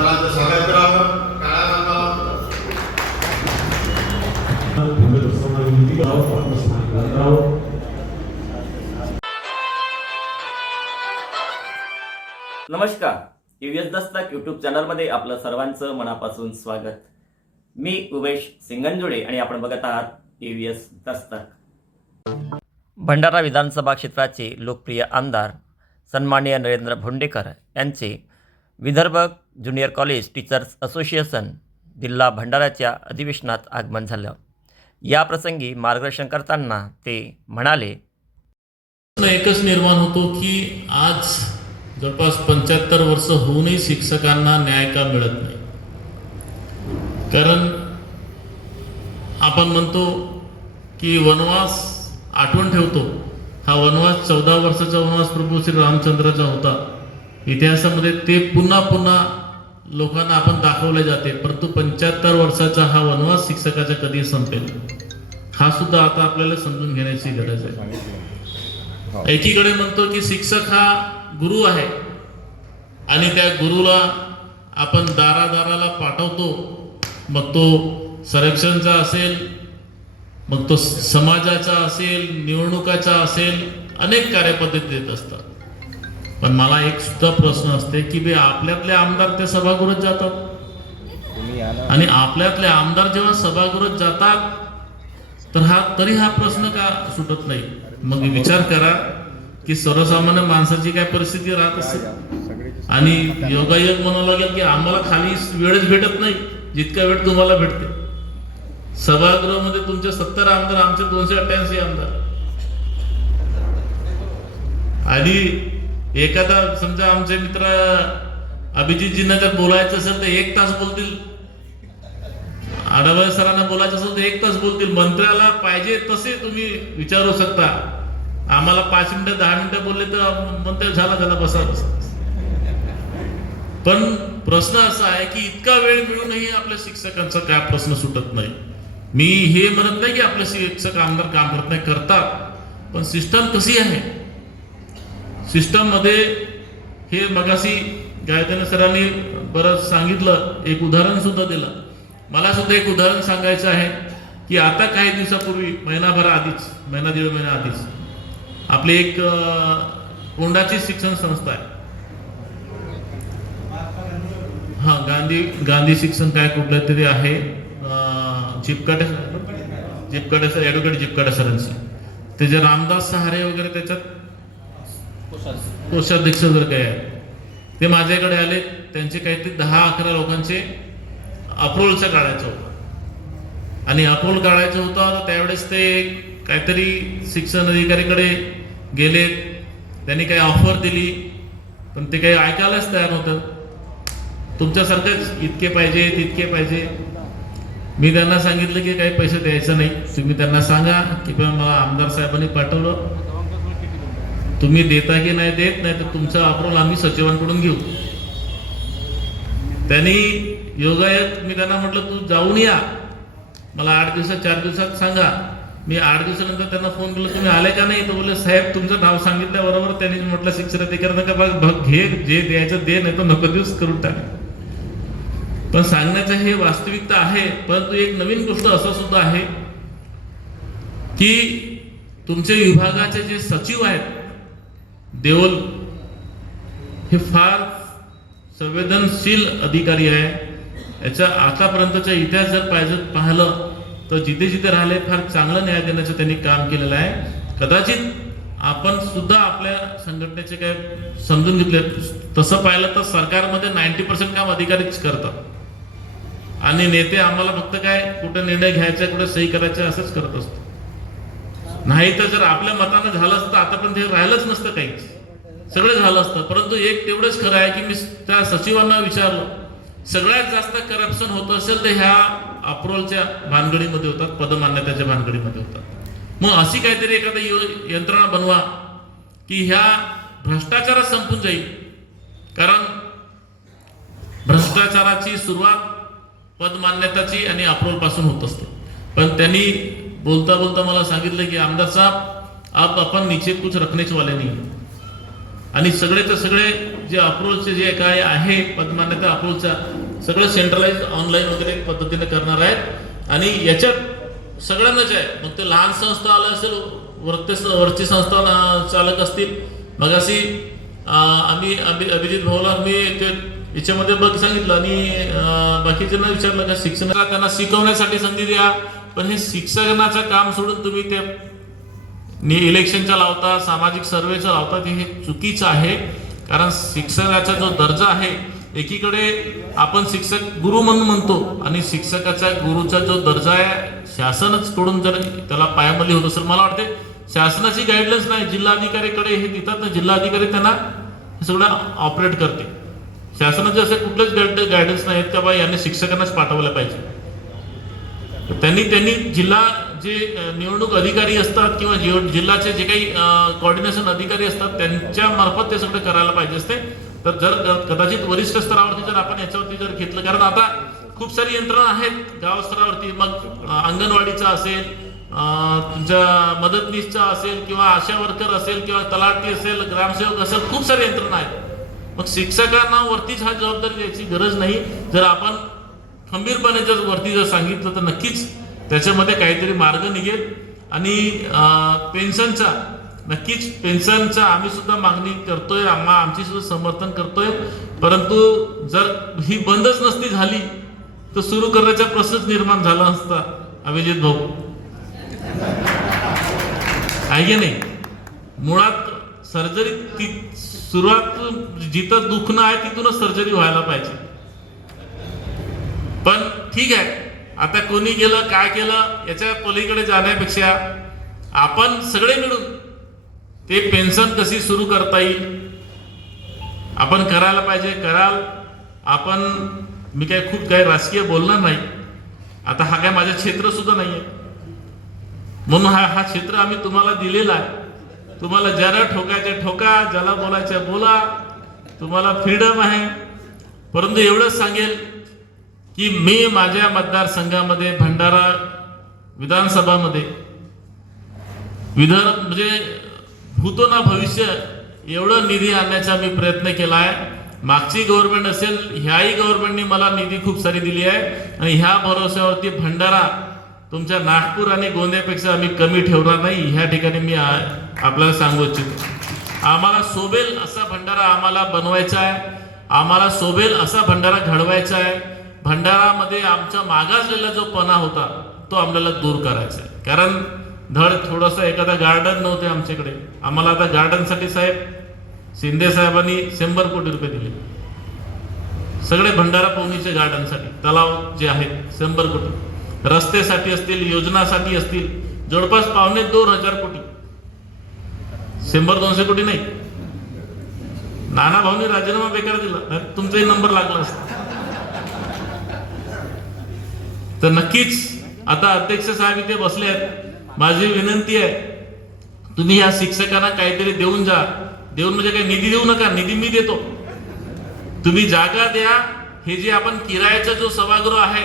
करावं नमस्कार. TVS Dastak YouTube चॅनलमध्ये आपलं सर्वांचं मनापासून स्वागत. मी उमेश सिंगनजोडे आणि आपण बघत आहात टीव्हीएस दस्तक. भंडारा विधानसभा क्षेत्राचे लोकप्रिय आमदार सन्माननीय नरेंद्र भोंडेकर यांचे Vidarbha junior college teachers association जिल्हा भंडाराच्या अधिवेशनात आगमन झालं. याप्रसंगी मार्गदर्शन करताना ते म्हणाले एकच निर्माण होतो की आज जवळपास पंच्याहत्तर वर्ष होऊनही शिक्षकांना न्याय का मिळत नाही? कारण आपण म्हणतो की वनवास आठवण ठेवतो. हा वनवास चौदा वर्षाचा वनवास प्रभू श्री रामचंद्राचा होता. इतिहासामध्ये ते पुन्हा पुन्हा लोकांना आपण दाखवले जाते परंतु पंच्याहत्तर वर्षाचा हा वनवास शिक्षकाचा कधी संपेल हा सुद्धा आता आपल्याला समजून घेण्याची गरज आहे. एकीकडे म्हणतो की शिक्षक हा गुरु आहे आणि त्या गुरुला आपण दारादाराला पाठवतो मग तो संरक्षणचा असेल मग तो समाजाचा असेल निवडणुकाचा असेल अनेक कार्यपद्धती देत असतात. पण मला एक सुद्धा प्रश्न असते की बे आपल्यातले आमदार ते सभागृहात जातात. आणि आपल्यातले आमदार जेव्हा सभागृहात जातात तर हा तरी हा प्रश्न का सुटत नाही? मग विचार करा की सर्वसामान्य माणसाची काय परिस्थिती राहत असेल. आणि योगायोग म्हणावं लागेल की आम्हाला खाली वेळच भेटत नाही जितका वेळ तुम्हाला भेटते. सभागृहामध्ये तुमचे सत्तर आमदार आमचे दोनशे अठ्ठ्याऐंशी आमदार. आणि एखादा समजा आमचे मित्र अभिजितजींना जर बोलायचं असेल तर एक तास बोलतील. आढावा सरांना बोलायचं असेल तर एक तास बोलतील. मंत्र्याला पाहिजे तसे तुम्ही विचारू शकता. आम्हाला पाच मिनिटं दहा मिनिटं बोलले तर मंत्र झाला झाला बसा बसा. पण प्रश्न असा आहे की इतका वेळ मिळूनही आपल्या शिक्षकांचा काय प्रश्न सुटत नाही. मी हे म्हणत नाही की आपले शिक्षक आमदार काम करत नाही करतात. पण सिस्टम कशी आहे? सिस्टममध्ये हे मगाशी गायत्री सरांनी बरंच सांगितलं एक उदाहरण सुद्धा दिलं. मला सुद्धा एक उदाहरण सांगायचं आहे की आता काही दिवसापूर्वी महिनाभराआधीच महिना दीड महिना आधीच आपली एक कोंडाची शिक्षण संस्था आहे. हा गांधी गांधी शिक्षण काय कुठलं तरी आहे अं, जिपकाटे जिपकाटे सर ॲडव्होकेट जिपकाटे सरांची. ते जे रामदास सहारे वगैरे त्याच्यात कोषाध्यक्ष जर काय आहे ते माझ्याकडे आले त्यांचे काहीतरी दहा अकरा लोकांचे अप्रोलचा काढायचा होता. आणि अप्रोल काढायचं होतं तर त्यावेळेस ते काहीतरी शिक्षण अधिकारीकडे गेले त्यांनी काही ऑफर दिली पण ते काही ऐकायलाच तयार नव्हतं. तुमच्यासारखंच इतके पाहिजे तितके पाहिजे. मी त्यांना सांगितलं की काही पैसे द्यायचं नाही. तुम्ही त्यांना सांगा की बा मला आमदार साहेबांनी पाठवलं. तुम्ही देता की नाही देत नाही तर तुमचा अप्रोल आम्ही सचिवांकडून घेऊ. त्यांनी योगायत मी त्यांना म्हटलं तू जाऊन या. मला आठ दिवसात चार दिवसात सांगा. मी आठ दिवसानंतर त्यांना फोन केला तुम्ही आले का नाही? तर बोलले साहेब तुमचं नाव सांगितल्याबरोबर त्यांनी म्हटलं शिक्षण अधिकारी का बघ बघ, घे जे द्यायचं दे नाही तर नको दिवस करून टाक. पण सांगण्याचं हे वास्तविकता आहे परंतु एक नवीन गोष्ट असं सुद्धा आहे की तुमचे विभागाचे जे सचिव आहेत देओल हे फार संवेदनशील अधिकारी आहे. याचा आतापर्यंतचा इतिहास जर पाहिजे पाहिलं तर जिथे जिथे राहिले फार चांगलं न्याय देण्याचं त्यांनी काम केलेलं आहे. कदाचित आपण सुद्धा आपल्या संघटनेचे काय समजून घेतले तसं पाहिलं तर सरकारमध्ये नाईन्टी पर्सेंट काम अधिकारीच करतात. आणि नेते आम्हाला फक्त काय कुठं निर्णय घ्यायचा कुठे सही करायचा असंच करत असतो नाही तर जर आपल्या मतानं झालं असतं आता पण ते राहिलंच नसतं काहीच सगळं झालं असतं. परंतु एक तेवढंच खरं आहे की मी त्या सचिवांना विचारलं सगळ्यात जास्त करप्शन होत असेल तर ह्या अप्रोलच्या भानगडीमध्ये होतात पदमान्यताच्या भानगडीमध्ये होतात. मग अशी काहीतरी एखादी यो- यंत्रणा बनवा की ह्या भ्रष्टाचारात संपून जाईल. कारण भ्रष्टाचाराची सुरुवात पदमान्यताची आणि अप्रोलपासून होत असते. पण त्यांनी बोलता बोलता मला सांगितलं की आमदार साहेब आप आपण नीचे कुछ रखनेच वाले नाही. आणि सगळे तर सगळे जे अप्रोचचे जे काय आहे पदमान्यता अप्रोचचा सगळं सेंट्रलाइज ऑनलाईन वगैरे पद्धतीने करणार आहेत. आणि याच्यात सगळ्यांनाच आहे. मग ते लहान संस्था आलं असेल वरते वरची संस्था चालक असतील. मग अशी आम्ही अभि अभिजित भाऊला मी ते याच्यामध्ये बघ सांगितलं आणि बाकीच्यांना विचारलं का शिक्षणाला त्यांना शिकवण्यासाठी संधी द्या. पण हे शिक्षणाचं काम सोडून तुम्ही ते इलेक्शनच्या लावता सामाजिक सर्वेचा लावता ते हे चुकीचं आहे. कारण शिक्षणाचा जो दर्जा आहे एकीकडे आपण शिक्षक गुरु म्हणून म्हणतो आणि शिक्षकाचा गुरुचा जो दर्जा आहे शासनच तोडून जर त्याला पायामली होत असेल मला वाटते शासनाची गाईडलाईन्स नाही जिल्हाधिकारीकडे हे देतात ना जिल्हाधिकारी त्यांना सगळं ऑपरेट करते. शासनाचे असे कुठलेच गाईड गायडन्स नाहीत का बाबा यांनी शिक्षकांनाच पाठवलं पाहिजे. त्यांनी त्यांनी जिल्हा जे निवडणूक अधिकारी असतात किंवा जिव- जिल्ह्याचे जे काही कोऑर्डिनेशन अधिकारी असतात त्यांच्या मार्फत ते सगळं करायला पाहिजे असते. तर जर कदाचित वरिष्ठ स्तरावरती जर आपण याच्यावरती जर घेतलं कारण आता खूप सारी यंत्रणा आहेत गावस्तरावरती मग अंगणवाडीचा असेल तुमच्या मदतनीसचा असेल किंवा आशा वर्कर असेल किंवा तलाठी असेल ग्रामसेवक असेल खूप सारी यंत्रणा आहेत. मग शिक्षकांना वरतीच हा जबाबदारी द्यायची गरज नाही. जर आपण खंबीरपणे जर वरती जर सांगितलं तर नक्कीच त्याच्यामध्ये काहीतरी मार्ग निघेल. आणि पेन्शनचा नक्कीच पेन्शनचा आम्ही सुद्धा मागणी करतोय. आम्हा आमची सुद्धा समर्थन करतोय. परंतु जर ही बंदच नसती झाली तर सुरू करण्याचा प्रश्नच निर्माण झाला असता अभिजित भाऊ. आहे की नाही? मुळात सर्जरी ती सुरुवात जिथं दुखणं आहे तिथूनच सर्जरी व्हायला पाहिजे. पण ठीक आहे. आता कोणी केलं काय केलं याच्या पलीकडे जाण्यापेक्षा आपण सगळे मिळून ते पेन्शन कशी सुरू करता येईल? आपण करायला पाहिजे कराल. आपण मी काय खूप काही राजकीय बोलणार नाही. आता हा काय माझं क्षेत्रसुद्धा नाही आहे म्हणून हा हा क्षेत्र आम्ही तुम्हाला दिलेला आहे. तुम्हाला ज्याला ठोकायचे ठोका. ज्याला बोलायचे बोला. तुम्हाला फ्रीडम आहे. परंतु एवढंच सांगेल की मी माझ्या मतदारसंघामध्ये भंडारा विधानसभामध्ये विधान म्हणजे भूतो ना भविष्य एवढं निधी आणण्याचा मी प्रयत्न केला आहे. मागची गव्हर्नमेंट असेल ह्याही गव्हर्नमेंटनी मला निधी खूप सारी दिली आहे. आणि ह्या भरोश्यावरती भंडारा तुमच्या नागपूर आणि गोंद्यापेक्षा आम्ही कमी ठेवणार नाही ह्या ठिकाणी मी आपल्याला सांगू इच्छितो. आम्हाला सोबेल असा भंडारा आम्हाला बनवायचा आहे. आम्हाला सोबेल असा भंडारा घडवायचा आहे. भंडारामध्ये आमचा मागासलेला जो पणा होता तो आपल्याला दूर करायचा आहे. कारण धड थोडंसं एखादा गार्डन नव्हते आमच्याकडे. आम्हाला आता गार्डनसाठी साहेब शिंदे साहेबांनी शंभर कोटी रुपये दिले. सगळे भंडारा पवनीचे गार्डनसाठी तलाव जे आहेत शंभर कोटी. रस्तेसाठी असतील योजनासाठी असतील जवळपास पावणे दोन हजार कोटी. शंभर दोनशे कोटी नाही. नाना भाऊनी राजीनामा बेकार दिला. तुमचाही नंबर लागला असता. तर नक्कीच आता अध्यक्ष साहेब इथे बसले आहेत. माझी विनंती आहे तुम्ही या शिक्षकांना काहीतरी देऊन जा. देऊन म्हणजे काही निधी देऊ नका निधी मी देतो. तुम्ही जागा द्या. हे जे आपण किरायाचा जो सभागृह आहे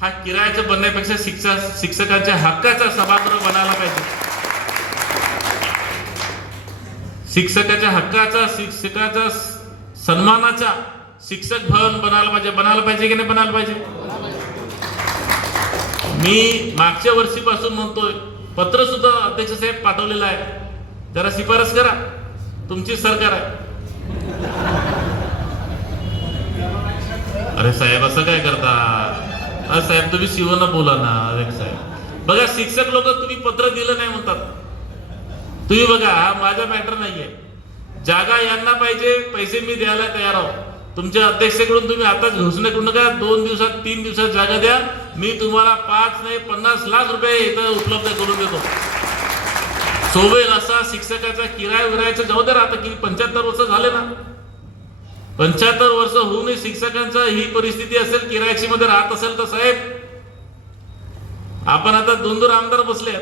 हा किरायाचा बनण्यापेक्षा शिक्षक शिक्षकांच्या हक्काचा सभागृह बनायला पाहिजे. शिक्षकाच्या हक्काचा शिक्षकाचा सन्मानाचा शिक्षक भवन बनायला पाहिजे. बनायला पाहिजे की नाही बनायला पाहिजे? मी मागच्या वर्षीपासून म्हणतोय पत्र सुद्धा अध्यक्ष साहेब पाठवलेलं आहे. जरा शिफारस करा. तुमची सरकार आहे. अरे साहेब असं काय करता? अरे साहेब तुम्ही शिवना बोला ना अध्यक्ष साहेब. बघा शिक्षक लोक तुम्ही पत्र दिलं नाही म्हणतात. तुम्ही बघा हा माझा मॅटर नाहीये. जागा यांना पाहिजे पैसे मी द्यायला तयार आहो तुमच्या अध्यक्षाकडून तुम्ही आताच घोषणा करू नका. दोन दिवसात तीन दिवसात जागा द्या. मी तुम्हाला पाच नाही पन्नास लाख रुपये इथं उपलब्ध करून देतो. सोबेल असा शिक्षकाचा किराया विरायाचा जाऊ दे आता किती पंच्याहत्तर वर्ष झाले ना. पंच्याहत्तर वर्ष होऊनही शिक्षकांचा ही परिस्थिती असेल किरायाची मध्ये राहत असेल तर साहेब आपण आता दोन दोन आमदार बसले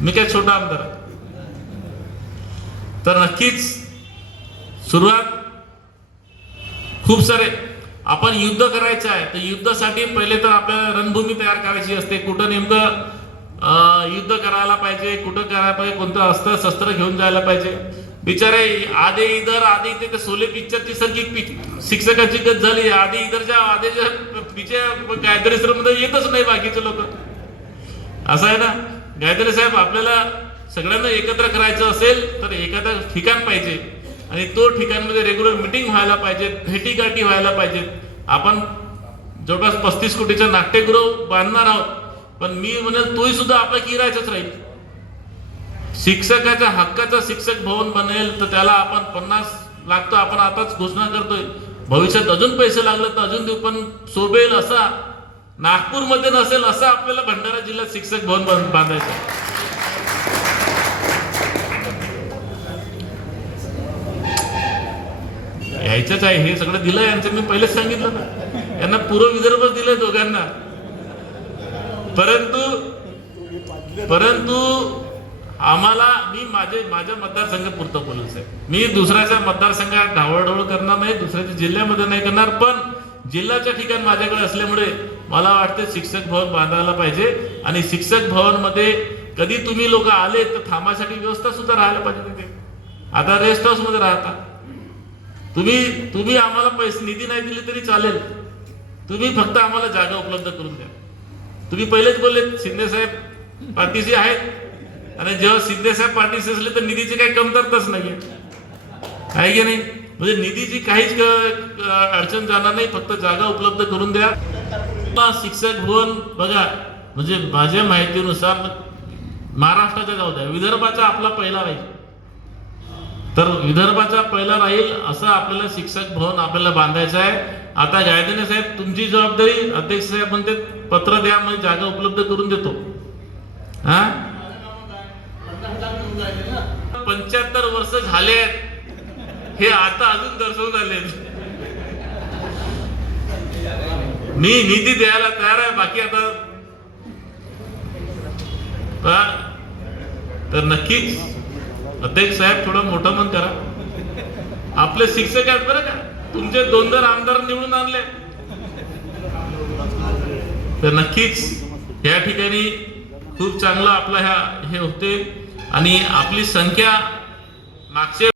मी काय छोटा आमदार तर नक्कीच सुरुवात खूप सारे आपण युद्ध करायचं आहे तर युद्धासाठी पहिले तर आपल्याला रणभूमी तयार करायची असते. कुठं नेमकं युद्ध करायला पाहिजे कुठं करायला पाहिजे कोणतं अस्त्र शस्त्र घेऊन जायला पाहिजे. बिचारे आधे इधर आधे इथे ते सोले पिक्चरची सारखी पिच- शिक्षकाची गत झाली. आधी इधरच्या आधेच्या पिचे गायत्री मध्ये येतच नाही बाकीचे लोक. असं आहे ना? गायत्री साहेब आपल्याला सगळ्यांना एकत्र करायचं असेल तर एखादं ठिकाण पाहिजे. आणि तो ठिकाणमध्ये रेग्युलर मिटिंग व्हायला पाहिजेत भेटीगाठी व्हायला पाहिजेत आपण जवळपास पस्तीस कोटीचा नाट्यगृह बांधणार आहोत. पण मी म्हणेल तोही सुद्धा आपला किरायचाच राहील. शिक्षकाच्या हक्काचा शिक्षक भवन बनेल तर त्याला आपण पन्नास लाख तर आपण आताच घोषणा करतोय. भविष्यात अजून पैसे लागले तर अजून देऊ पण शोभेल असा नागपूरमध्ये नसेल असं आपल्याला भंडारा जिल्ह्यात शिक्षक भवन बांधायचं आहे. आहे हे सगळं दिलं यांचं मी पहिलेच सांगितलं ना. यांना पूर्व विदर्भच दिलंय दोघांना. परंतु परंतु आम्हाला मी माझे माझ्या मतदारसंघापुरतं बोलू आहे मी दुसऱ्याच्या मतदारसंघात ढावळढवळ करणार नाही दुसऱ्याच्या जिल्ह्यामध्ये नाही करणार पण जिल्ह्याच्या ठिकाण माझ्याकडे असल्यामुळे मला वाटतं शिक्षक भवन बांधायला पाहिजे आणि शिक्षक भवनमध्ये कधी तुम्ही लोक आले तर थांबासाठी व्यवस्था सुद्धा राहायला पाहिजे तिथे. आता रेस्ट हाऊसमध्ये राहता. तुम्ही तुम्ही आम्हाला पैसे निधी नाही दिले तरी चालेल. तुम्ही फक्त आम्हाला जागा उपलब्ध करून द्या. तुम्ही पहिलेच बोलले शिंदे साहेब पाठीशी आहेत. आणि जेव्हा शिंदे साहेब पाठीशी असले तर निधीची काही कमतरताच नाहीये. आहे की नाही? म्हणजे निधीची काहीच क- अडचण जाणार नाही. फक्त जागा उपलब्ध करून द्या. शिक्षक भवन बघा. म्हणजे माझ्या माहितीनुसार महाराष्ट्राच्या जाऊ द्या. विदर्भाचा आपला पहिला राहील. तर विदर्भाचा पहिला राहील असं आपल्याला शिक्षक भवन आपल्याला बांधायचं आहे. आता जायदेने साहेब तुमची जबाबदारी अध्यक्ष साहेब म्हणते पत्र द्या म्हणजे जागा उपलब्ध करून देतो. हा? पंच्याहत्तर वर्ष झाले आहेत. हे आता अजून दर्शवून आले मी निधी द्यायला तयार आहे बाकी आता हा? तर नक्कीच अध्यक्ष साहेब थोडं मोठं मन करा. आपले शिक्षक आहेत बरं का. तुमचे दोन दर आमदार निवडून आणले. तर नक्कीच या ठिकाणी खूप चांगला आपला ह्या हे होते. आणि आपली संख्या मागचे